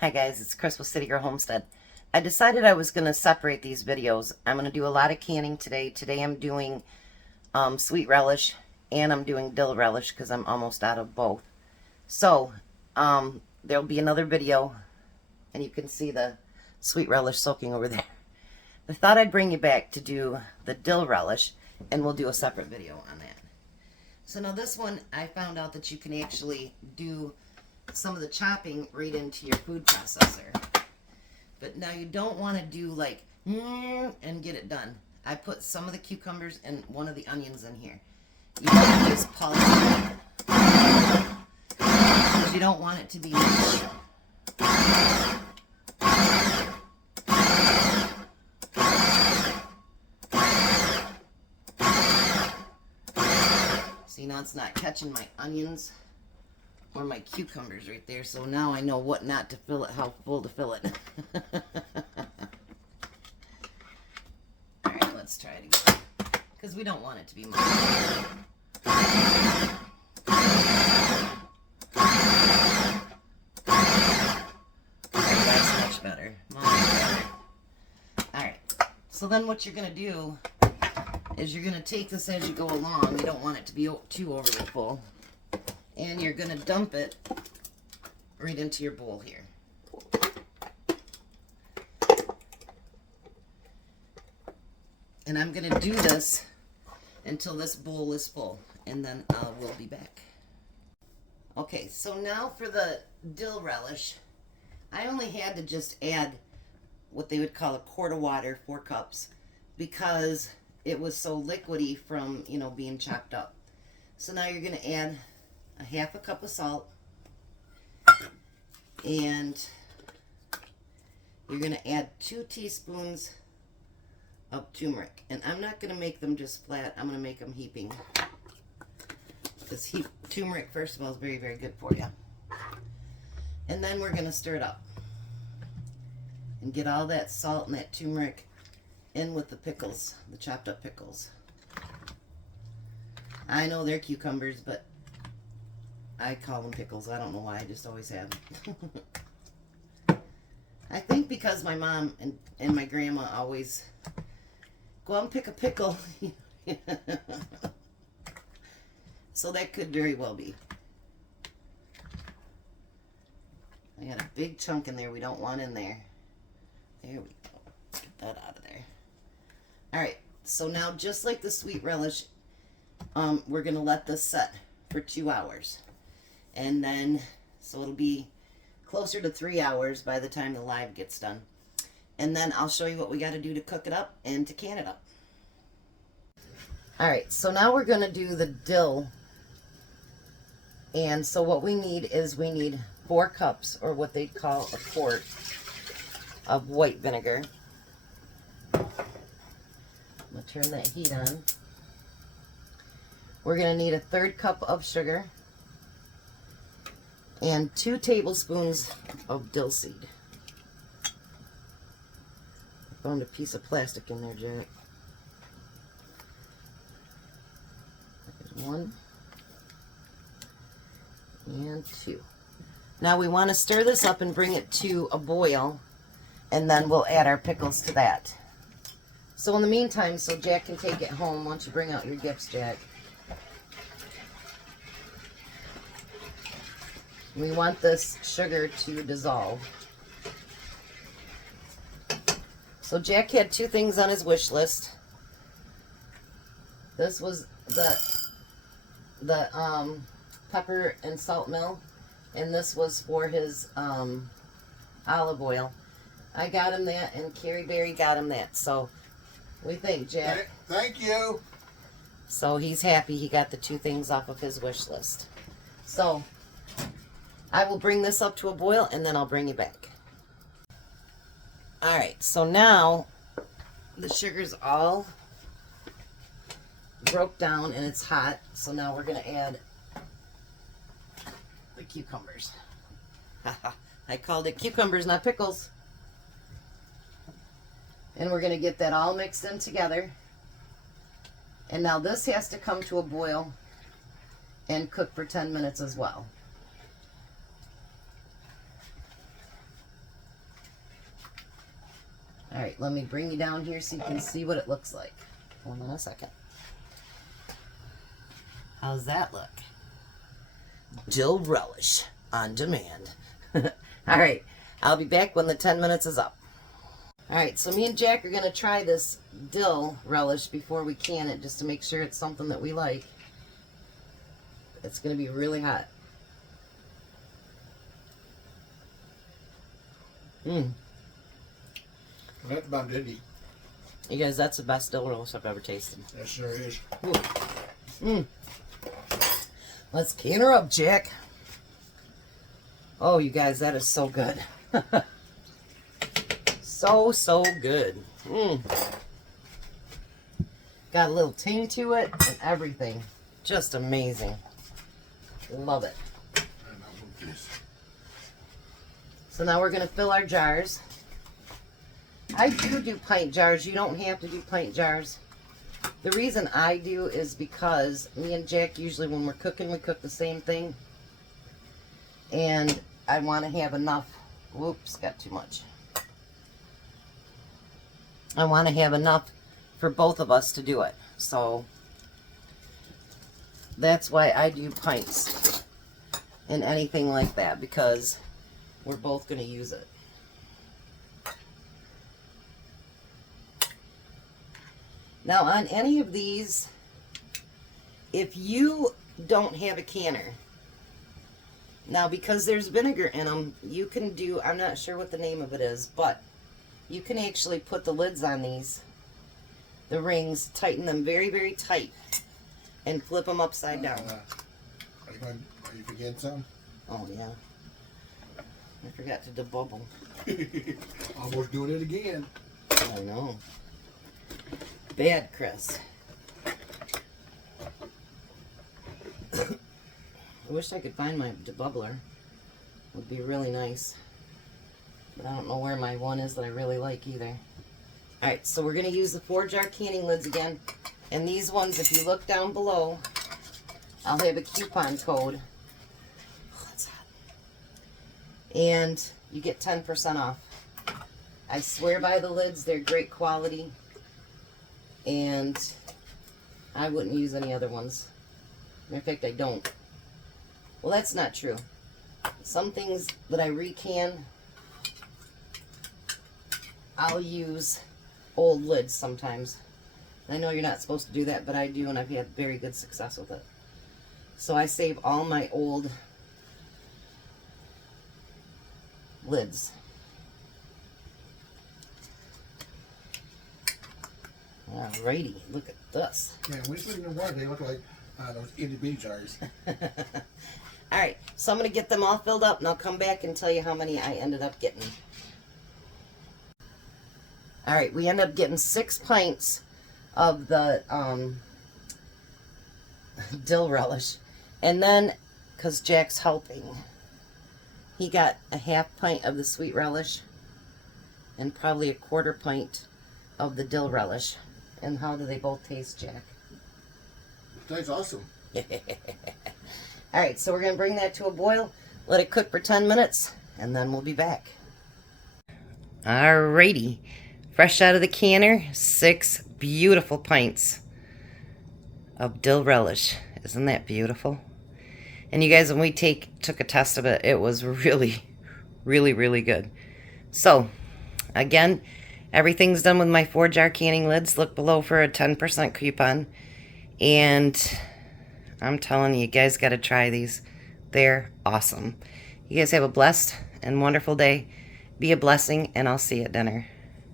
Hi guys, it's Chris with City Girl Homestead. I decided I was going to separate these videos. I'm going to do a lot of canning today. Today I'm doing sweet relish and I'm doing dill relish because I'm almost out of both. So there'll be another video and you can see the sweet relish soaking over there. I thought I'd bring you back to do the dill relish and we'll do a separate video on that. So now this one I found out that you can actually do some of the chopping right into your food processor. But now you don't want to do like and get it done. I put some of the cucumbers and one of the onions in here. You want to just pulse it because you don't want it to be much. See, now it's not catching my onions or my cucumbers right there, so now I know what not to fill it, how full to fill it. Alright, let's try it again, because we don't want it to be much. That's much better. Alright, so then what you're going to do is you're going to take this as you go along. You don't want it to be too overly full. And you're going to dump it right into your bowl here. And I'm going to do this until this bowl is full, and then we'll be back. Okay, so now for the dill relish, I only had to just add what they would call a quart of water, 4 cups, because it was so liquidy from, you know, being chopped up. So now you're going to add a 1/2 cup of salt, and you're going to add 2 teaspoons of turmeric. And I'm not going to make them just flat, I'm going to make them heaping, because turmeric, first of all, is very, very good for you. And then we're going to stir it up and get all that salt and that turmeric in with the pickles, the chopped up pickles. I know they're cucumbers, but I call them pickles. I don't know why. I just always have. I think because my mom and my grandma always go out and pick a pickle. So that could very well be. I got a big chunk in there we don't want in there. There we go. Get that out of there. Alright, so now just like the sweet relish, we're going to let this set for 2 hours. And then, so it'll be closer to 3 hours by the time the live gets done. And then I'll show you what we got to do to cook it up and to can it up. Alright, so now we're going to do the dill. And so what we need is 4 cups, or what they call a quart, of white vinegar. I'm going to turn that heat on. We're going to need a 1/3 cup of sugar and 2 tablespoons of dill seed. I found a piece of plastic in there, Jack. There's 1 and 2. Now we want to stir this up and bring it to a boil, and then we'll add our pickles to that. So in the meantime, so Jack can take it home, why don't you bring out your gifts, Jack? We want this sugar to dissolve. So Jack had 2 things on his wish list. This was the pepper and salt mill, and this was for his olive oil. I got him that, and Carrie Berry got him that. So we think, Jack. Thank you. So he's happy he got the 2 things off of his wish list. So I will bring this up to a boil, and then I'll bring you back. Alright, so now the sugar's all broke down and it's hot. So now we're going to add the cucumbers. I called it cucumbers, not pickles. And we're going to get that all mixed in together. And now this has to come to a boil and cook for 10 minutes as well. Alright, let me bring you down here so you can see what it looks like. Hold on a second. How's that look? Dill relish on demand. Alright, I'll be back when the 10 minutes is up. Alright, so me and Jack are going to try this dill relish before we can it, just to make sure it's something that we like. It's going to be really hot. Mmm. That's about it. You guys, that's the best dill relish I've ever tasted. That sure is. Mmm. Let's can her up, Jack. Oh, you guys, that is so good. So good. Mmm. Got a little ting to it and everything. Just amazing. Love it. So now we're going to fill our jars. I do pint jars. You don't have to do pint jars. The reason I do is because me and Jack usually when we're cooking, we cook the same thing. And I want to have enough. Whoops, got too much. I want to have enough for both of us to do it. So that's why I do pints and anything like that, because we're both going to use it. Now on any of these, if you don't have a canner, now because there's vinegar in them, you can do, I'm not sure what the name of it is, but you can actually put the lids on these, the rings, tighten them very, very tight, and flip them upside down. Are you forgetting something? Oh, yeah. I forgot to debubble. Almost doing it again. I know. Bad, Chris. I wish I could find my debubbler. Would be really nice. But I don't know where my one is that I really like either. Alright, so we're going to use the 4-jar canning lids again. And these ones, if you look down below, I'll have a coupon code. Oh, it's hot. And you get 10% off. I swear by the lids, they're great quality. And I wouldn't use any other ones. Matter of fact, I don't. Well, that's not true. Some things that I recan, I'll use old lids sometimes. I know you're not supposed to do that, but I do, and I've had very good success with it. So I save all my old lids. Alrighty, look at this. Yeah, when you put them in the water, they look like those itty bitty jars. Alright, so I'm going to get them all filled up, and I'll come back and tell you how many I ended up getting. Alright, we ended up getting 6 pints of the dill relish. And then, because Jack's helping, he got a half pint of the sweet relish and probably a 1/4 pint of the dill relish. And how do they both taste, Jack? Tastes awesome. Alright, so we're going to bring that to a boil, let it cook for 10 minutes, and then we'll be back. Alrighty, fresh out of the canner, 6 beautiful pints of dill relish. Isn't that beautiful? And you guys, when we took a test of it, it was really, really good. So, again, everything's done with my 4-jar canning lids. Look below for a 10% coupon. And I'm telling you, you guys got to try these. They're awesome. You guys have a blessed and wonderful day. Be a blessing, and I'll see you at dinner.